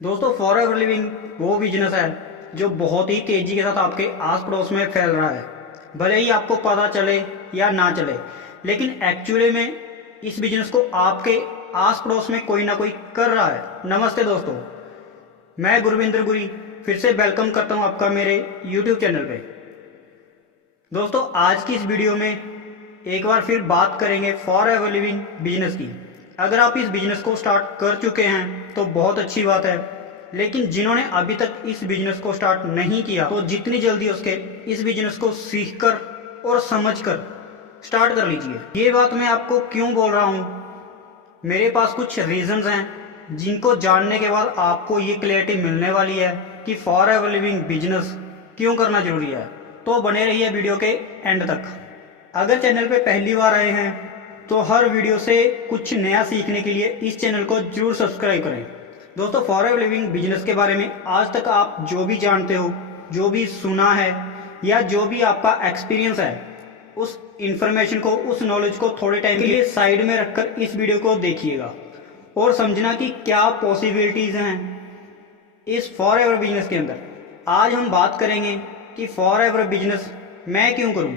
दोस्तों forever living वो business है जो बहुत ही तेजी के साथ आपके आस पड़ोस में फैल रहा है। भले ही आपको पता चले या ना चले, लेकिन एक्चुअली में इस बिजनेस को आपके आस पड़ोस में कोई ना कोई कर रहा है। नमस्ते दोस्तों, मैं गुरविंदर गुरी फिर से वेलकम करता हूं आपका मेरे YouTube चैनल पे। दोस्तों आज की इस वीडियो में एक बार फिर बात करेंगे फॉरएवर लिविंग बिजनेस की। अगर आप इस बिजनेस को स्टार्ट कर चुके हैं तो बहुत अच्छी बात है, लेकिन जिन्होंने अभी तक इस बिजनेस को स्टार्ट नहीं किया तो जितनी जल्दी उसके इस बिजनेस को सीखकर और समझकर स्टार्ट कर लीजिए। ये बात मैं आपको क्यों बोल रहा हूँ, मेरे पास कुछ रीजंस हैं जिनको जानने के बाद आपको ये क्लैरिटी मिलने वाली है कि फॉरएवर लिविंग बिजनेस क्यों करना जरूरी है। तो बने रहिए वीडियो के एंड तक। अगर चैनल पे पहली बार आए हैं तो हर वीडियो से कुछ नया सीखने के लिए इस चैनल को जरूर सब्सक्राइब करें। दोस्तों फॉरएवर लिविंग बिजनेस के बारे में आज तक आप जो भी जानते हो, जो भी सुना है या जो भी आपका एक्सपीरियंस है, उस इंफॉर्मेशन को, उस नॉलेज को थोड़े टाइम के लिए साइड में रखकर इस वीडियो को देखिएगा और समझना कि क्या पॉसिबिलिटीज हैं इस फॉरएवर बिजनेस के अंदर। आज हम बात करेंगे कि फॉरएवर बिजनेस मैं क्यों करूं।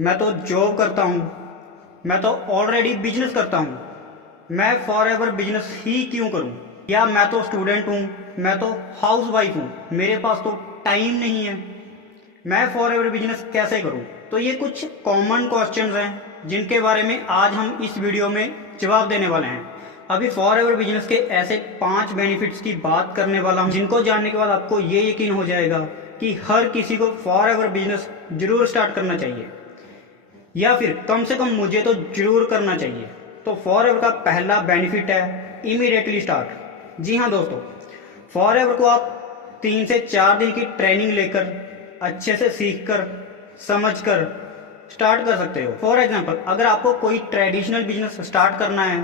मैं तो जॉब करता हूं, मैं तो ऑलरेडी बिजनेस करता हूं, मैं फॉरएवर बिजनेस ही क्यों करूं। या मैं तो स्टूडेंट हूं, मैं तो हाउस वाइफ हूं, मेरे पास तो टाइम नहीं है, मैं फॉरएवर बिजनेस कैसे करूं। तो ये कुछ कॉमन क्वेश्चंस हैं जिनके बारे में आज हम इस वीडियो में जवाब देने वाले हैं। अभी फॉरएवर बिजनेस के ऐसे 5 बेनिफिट्स की बात करने वाला हूं जिनको जानने के बाद आपको ये यकीन हो जाएगा कि हर किसी को फॉरएवर बिजनेस जरूर स्टार्ट करना चाहिए, या फिर कम से कम मुझे तो जरूर करना चाहिए। तो फॉरएवर का पहला बेनिफिट है इमीडिएटली स्टार्ट। जी हाँ दोस्तों, फॉरएवर को आप 3 से 4 दिन की ट्रेनिंग लेकर अच्छे से सीखकर समझकर स्टार्ट कर सकते हो। फॉर एग्जांपल, अगर आपको कोई ट्रेडिशनल बिजनेस स्टार्ट करना है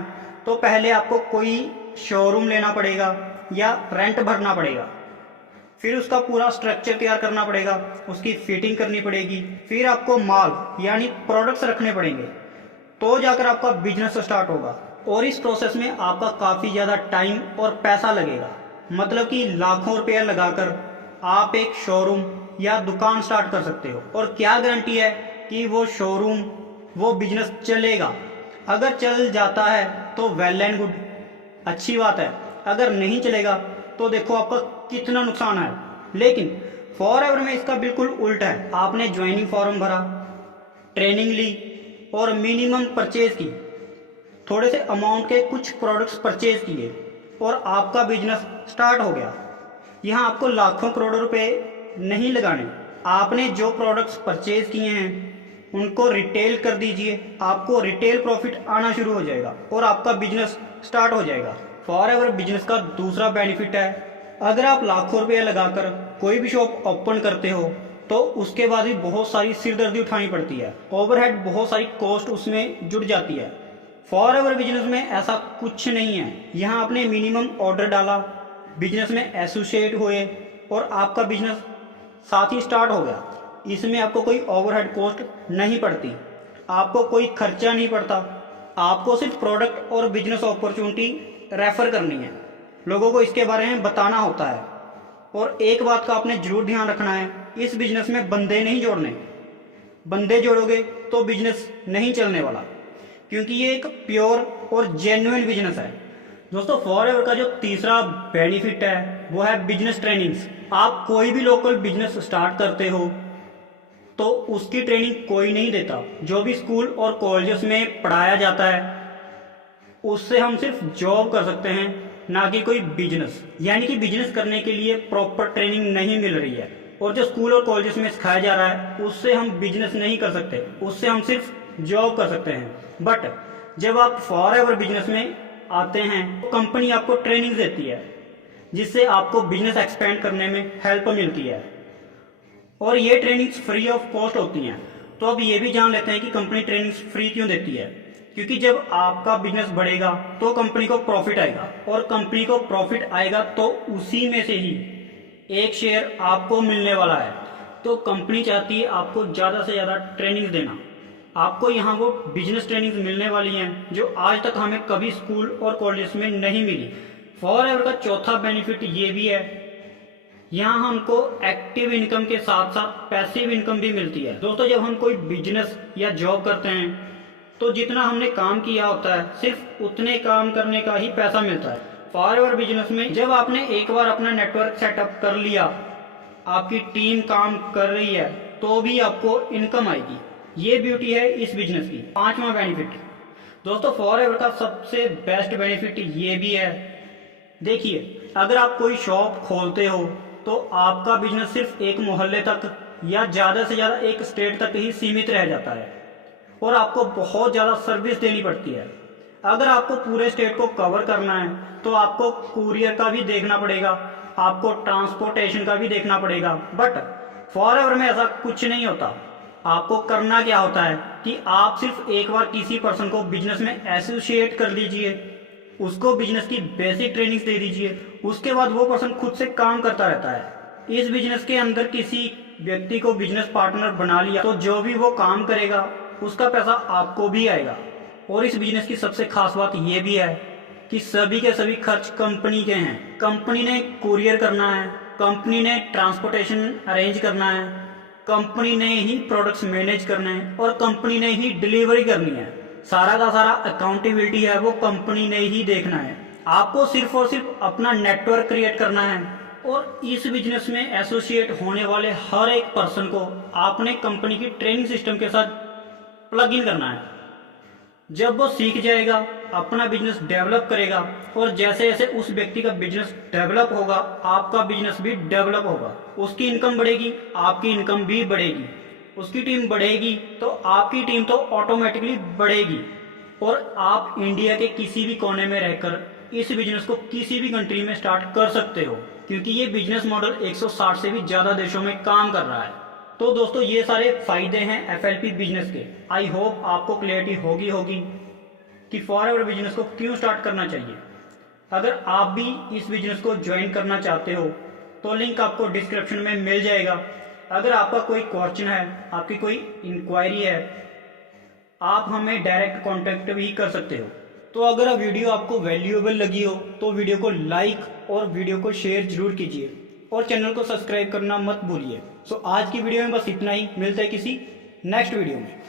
तो पहले आपको कोई शोरूम लेना पड़ेगा या रेंट भरना पड़ेगा, फिर उसका पूरा स्ट्रक्चर तैयार करना पड़ेगा, उसकी फिटिंग करनी पड़ेगी, फिर आपको माल यानी प्रोडक्ट्स रखने पड़ेंगे, तो जाकर आपका बिजनेस स्टार्ट होगा। और इस प्रोसेस में आपका काफ़ी ज़्यादा टाइम और पैसा लगेगा, मतलब कि लाखों रुपया लगाकर आप एक शोरूम या दुकान स्टार्ट कर सकते हो। और क्या गारंटी है कि वो शोरूम, वो बिजनेस चलेगा। अगर चल जाता है तो वेल एंड गुड, अच्छी बात है। अगर नहीं चलेगा तो देखो आपका कितना नुकसान है। लेकिन फॉरएवर में इसका बिल्कुल उल्टा है। आपने ज्वाइनिंग फॉर्म भरा, ट्रेनिंग ली और मिनिमम परचेज की, थोड़े से अमाउंट के कुछ प्रोडक्ट्स परचेज किए और आपका बिजनेस स्टार्ट हो गया। यहाँ आपको लाखों करोड़ों रुपए नहीं लगाने, आपने जो प्रोडक्ट्स परचेज किए हैं उनको रिटेल कर दीजिए, आपको रिटेल प्रॉफिट आना शुरू हो जाएगा और आपका बिजनेस स्टार्ट हो जाएगा। फॉरएवर बिजनेस का दूसरा बेनिफिट है, अगर आप लाखों रुपये लगाकर कोई भी शॉप ओपन करते हो तो उसके बाद भी बहुत सारी सिरदर्दी उठानी पड़ती है, ओवरहेड, बहुत सारी कॉस्ट उसमें जुड़ जाती है। फॉरएवर बिजनेस में ऐसा कुछ नहीं है। यहाँ आपने मिनिमम ऑर्डर डाला, बिजनेस में एसोसिएट हुए और आपका बिजनेस साथ ही स्टार्ट हो गया। इसमें आपको कोई ओवरहेड कॉस्ट नहीं पड़ती, आपको कोई खर्चा नहीं पड़ता, आपको सिर्फ प्रोडक्ट और बिजनेस अपॉर्चुनिटी रेफर करनी है, लोगों को इसके बारे में बताना होता है। और एक बात का आपने जरूर ध्यान रखना है, इस बिजनेस में बंदे नहीं जोड़ने। बंदे जोड़ोगे तो बिजनेस नहीं चलने वाला, क्योंकि ये एक प्योर और जेन्युइन बिजनेस है। दोस्तों फॉरएवर का जो तीसरा बेनिफिट है वो है बिजनेस ट्रेनिंग्स। आप कोई भी लोकल बिजनेस स्टार्ट करते हो तो उसकी ट्रेनिंग कोई नहीं देता। जो भी स्कूल और कॉलेजेस में पढ़ाया जाता है उससे हम सिर्फ जॉब कर सकते हैं, ना कि कोई बिजनेस। यानी कि बिजनेस करने के लिए प्रॉपर ट्रेनिंग नहीं मिल रही है, और जो स्कूल और कॉलेजेस में सिखाया जा रहा है उससे हम बिजनेस नहीं कर सकते, उससे हम सिर्फ जॉब कर सकते हैं। बट जब आप फॉरएवर बिजनेस में आते हैं तो कंपनी आपको ट्रेनिंग देती है, जिससे आपको बिजनेस एक्सपेंड करने में हेल्प मिलती है, और ये ट्रेनिंग्स फ्री ऑफ कॉस्ट होती हैं। तो अब ये भी जान लेते हैं कि कंपनी ट्रेनिंग्स फ्री क्यों देती है। क्योंकि जब आपका बिजनेस बढ़ेगा तो कंपनी को प्रॉफिट आएगा, और कंपनी को प्रॉफिट आएगा तो उसी में से ही एक शेयर आपको मिलने वाला है। तो कंपनी चाहती है आपको ज़्यादा से ज़्यादा ट्रेनिंग देना। आपको यहाँ वो बिजनेस ट्रेनिंग मिलने वाली हैं जो आज तक हमें कभी स्कूल और कॉलेज में नहीं मिली। फॉरएवर का चौथा बेनिफिट ये भी है, यहाँ हमको एक्टिव इनकम के साथ साथ पैसिव इनकम भी मिलती है। दोस्तों जब हम कोई बिजनेस या जॉब करते हैं तो जितना हमने काम किया होता है सिर्फ उतने काम करने का ही पैसा मिलता है। फॉरएवर बिजनेस में जब आपने एक बार अपना नेटवर्क सेटअप कर लिया, आपकी टीम काम कर रही है, तो भी आपको इनकम आएगी। ये ब्यूटी है इस बिजनेस की। पांचवा बेनिफिट दोस्तों, फॉरएवर का सबसे बेस्ट बेनिफिट ये भी है, देखिए अगर आप कोई शॉप खोलते हो तो आपका बिजनेस सिर्फ एक मोहल्ले तक या ज़्यादा से ज़्यादा एक स्टेट तक ही सीमित रह जाता है और आपको बहुत ज़्यादा सर्विस देनी पड़ती है। अगर आपको पूरे स्टेट को कवर करना है तो आपको कुरियर का भी देखना पड़ेगा, आपको ट्रांसपोर्टेशन का भी देखना पड़ेगा। बट फॉरएवर में ऐसा कुछ नहीं होता। आपको करना क्या होता है कि आप सिर्फ एक बार किसी पर्सन को बिजनेस में एसोसिएट कर लीजिए, उसको बिजनेस की बेसिक ट्रेनिंग दे दीजिए, उसके बाद वो पर्सन खुद से काम करता रहता है। इस बिजनेस के अंदर किसी व्यक्ति को बिजनेस पार्टनर बना लिया तो जो भी वो काम करेगा उसका पैसा आपको भी आएगा। और इस बिजनेस की सबसे खास बात ये भी है कि सभी के सभी खर्च कंपनी के हैं। कंपनी ने कुरियर करना है, कंपनी ने ट्रांसपोर्टेशन अरेंज करना है, कंपनी ने ही प्रोडक्ट्स मैनेज करने हैं और कंपनी ने ही डिलीवरी करनी है। सारा का सारा अकाउंटेबिलिटी है वो कंपनी ने ही देखना है। आपको सिर्फ और सिर्फ अपना नेटवर्क क्रिएट करना है और इस बिजनेस में एसोसिएट होने वाले हर एक पर्सन को आपने कंपनी की ट्रेनिंग सिस्टम के साथ प्लग इन करना है। जब वो सीख जाएगा, अपना बिजनेस डेवलप करेगा और जैसे जैसे उस व्यक्ति का बिजनेस डेवलप होगा आपका बिजनेस भी डेवलप होगा। उसकी इनकम बढ़ेगी, आपकी इनकम भी बढ़ेगी। उसकी टीम बढ़ेगी तो आपकी टीम तो ऑटोमेटिकली बढ़ेगी और आप इंडिया के किसी भी कोने में रहकर इस बिजनेस को किसी भी कंट्री में स्टार्ट कर सकते हो, क्योंकि ये बिजनेस मॉडल 160 से भी ज़्यादा देशों में काम कर रहा है। तो दोस्तों ये सारे फायदे हैं एफएलपी बिजनेस के। आई होप आपको क्लियरिटी होगी कि फॉरएवर बिजनेस को क्यों स्टार्ट करना चाहिए। अगर आप भी इस बिजनेस को ज्वाइन करना चाहते हो तो लिंक आपको डिस्क्रिप्शन में मिल जाएगा। अगर आपका कोई क्वेश्चन है, आपकी कोई इंक्वायरी है, आप हमें डायरेक्ट कॉन्टेक्ट भी कर सकते हो। तो अगर वीडियो आपको वैल्यूएबल लगी हो तो वीडियो को लाइक और वीडियो को शेयर जरूर कीजिए और चैनल को सब्सक्राइब करना मत भूलिए। सो आज की वीडियो में बस इतना ही। मिलते हैं किसी नेक्स्ट वीडियो में।